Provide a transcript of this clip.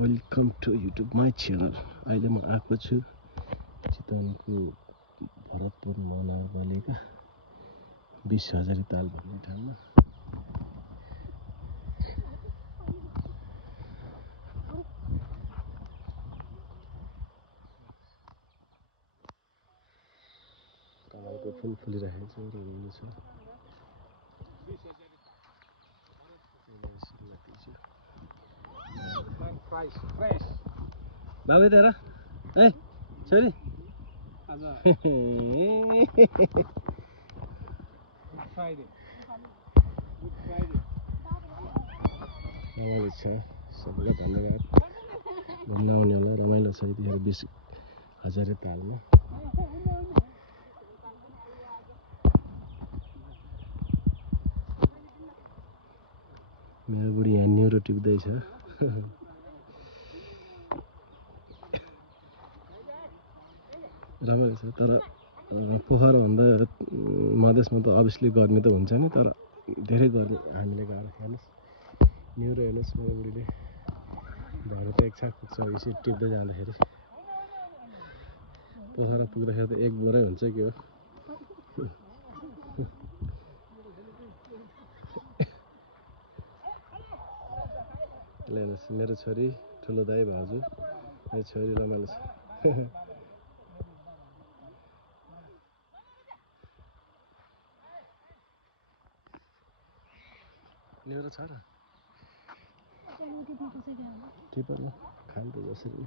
Welcome to YouTube my channel. अहिले म आएको छु चितवनको भरतपुर महानगरपालिका 20 हजारी ताल भन्ने ठाउँमा। कमलको फुल फुलिरहेको छ, रमाइलो छ। बाबु तेरा ए छोरी रमाइलो छ। सबैलाई धन्यवाद। घुम्न आउनेहरूलाई रमाइलो छ यतिखेर 20 हजारी तालमा। मेरो बुढी यहाँ न्युरो टिप्दैछ। रमाइलो छ। तर पोखराभन्दा मधेसमा त अभियसली गर्मी त हुन्छ नि, तर धेरै गर्मी हामीले गाह्रो। हेर्नुहोस् न्युरो, हेर्नुहोस् मेरो बुढीले भएर त एक छाक पुग्छ यसरी टिप्दै जाँदाखेरि। पोखरा पुग्दाखेरि त एक बोरै हुन्छ कि हो। हेर्नुहोस् मेरो छोरी, ठुलो दाइ भाउजू, मेरो छोरी रमाइलो छ। न्युरो छ र टिपर खान्छ जसरी।